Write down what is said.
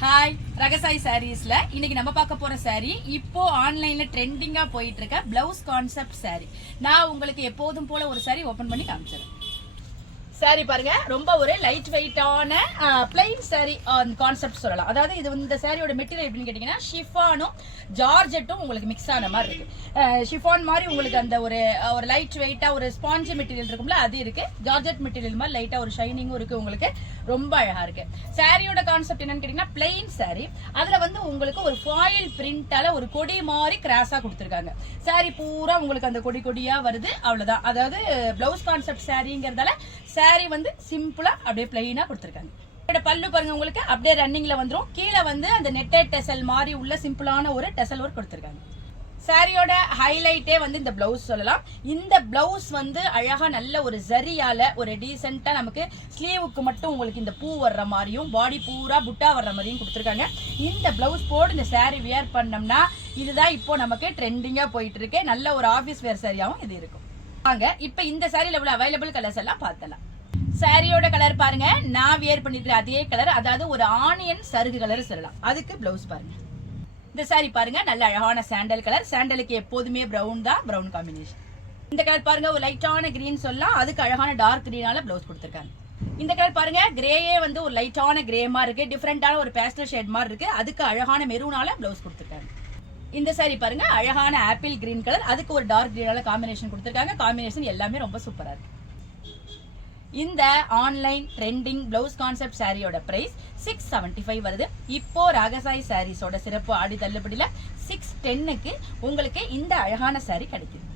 Hi ரகசாய் சாரீஸ்ல இன்னைக்கு நம்ம பார்க்க போற சாரி இப்போ ஆன்லைன்ல ட்ரெண்டிங்கா போயிட்டு இருக்க பிளவுஸ் கான்செப்ட் சாரி. நான் உங்களுக்கு எப்போதும் போல ஒரு சாரி ஓபன் பண்ணி காமிச்சிடுறேன். சாரி பாருங்க, ரொம்ப ஒரு லைட் வெயிட்டான பிளைன் சாரி கான்செப்ட் சொல்லலாம். அதாவது இது இந்த சாரியோட மெட்டீரியல் எப்படின்னு கேட்டீங்கன்னா ஷிஃபானும் ஜார்ஜெட்டும் உங்களுக்கு மிக்ஸ் ஆன மாதிரி இருக்கு. ஷிஃபான் மாதிரி உங்களுக்கு அந்த ஒரு லைட் வெயிட்டா ஒரு ஸ்பாஞ்ச் மெட்டீரியல் இருக்கும்ல அது இருக்கு. ஜார்ஜெட் மெட்டீரியல் மாதிரி லைட்டா ஒரு ஷைனிங்கும் இருக்கு. உங்களுக்கு ரொம்ப அழகா இருக்கு. சாரியோட கான்செப்ட் என்னன்னு கேட்டீங்கன்னா பிளைன் சாரி. அதுல வந்து உங்களுக்கு ஒரு ஃபாயில் பிரிண்டால ஒரு கொடி மாதிரி கிராஸா கொடுத்துருக்காங்க. சாரி பூரா உங்களுக்கு அந்த கொடி கொடியா வருது, அவ்வளவுதான். அதாவது பிளவுஸ் கான்செப்ட் சாரிங்கிறதால சாரி வந்து சிம்பிளா அப்படியே பிளைனா கொடுத்துருக்காங்க. பல்லு பாருங்க, உங்களுக்கு அப்படியே ரன்னிங்ல வந்துரும். கீழே வந்து அந்த நெட்டட் டெசல் மாதிரி உள்ள சிம்பிளான ஒரு டெசல் ஒர்க் கொடுத்துருக்காங்க. சாரியோட ஹைலைட்டே வந்து இந்த பிளவுஸ் சொல்லலாம். இந்த பிளவுஸ் வந்து அழகா நல்ல ஒரு ஜரியால ஒரு டீசெண்டா நமக்கு ஸ்லீவுக்கு மட்டும் உங்களுக்கு இந்த பூ வர்ற மாதிரியும் பாடி பூரா புட்டா வர்ற மாதிரியும் கொடுத்துருக்காங்க. இந்த பிளவுஸ் போட்டு இந்த சாரி வியர் பண்ணோம்னா இதுதான் இப்போ நமக்கு ட்ரெண்டிங்கா போயிட்டு இருக்கு. நல்ல ஒரு ஆபீஸ் வேர் சாரியாவும் இது இருக்கும். வாங்க இப்ப இந்த சாரியில உள்ள அவைலபிள் கலர்ஸ் எல்லாம் பார்த்தலாம். சாரியோட கலர் பாருங்க, நான் வியர் பண்ணிருக்கிற அதே கலர், அதாவது ஒரு ஆனியன் சருகு கலர் சொல்லலாம். அதுக்கு பிளவுஸ் பாருங்க. இந்த சாரி பாருங்க, நல்ல அழகான சாண்டல் கலர். சாண்டலுக்கு எப்போதுமே பிரவுன் தான், பிரவுன் காம்பினேஷன். இந்த கலர் பாருங்க, ஒரு லைட்டான கிரீன் சொல்லலாம். அதுக்கு அழகான டார்க் கிரீனால பிளவுஸ் கொடுத்துருக்காங்க. இந்த கலர் பாருங்க, கிரேயே வந்து ஒரு லைட்டான கிரேமா இருக்கு, டிஃபரெண்டான ஒரு பேஸ்டல் ஷேட் மாதிரி இருக்கு. அதுக்கு அழகான மெரூனால பிளவுஸ் கொடுத்துருக்காங்க. இந்த சாரி பாருங்க, அழகான ஆப்பிள் கிரீன் கலர். அதுக்கு ஒரு டார்க் கிரீனால காம்பினேஷன் கொடுத்துருக்காங்க. காம்பினேஷன் எல்லாமே ரொம்ப சூப்பரா இருக்கு. இந்த ஆன்லைன் ட்ரெண்டிங் பிளவுஸ் கான்செப்ட் சாரியோட பிரைஸ் 675 வருது. இப்போ ராகசாய் சாரீஸோட சிறப்பு ஆடி தள்ளுபடியில 610க்கு உங்களுக்கு இந்த அழகான சாரி கிடைக்குது.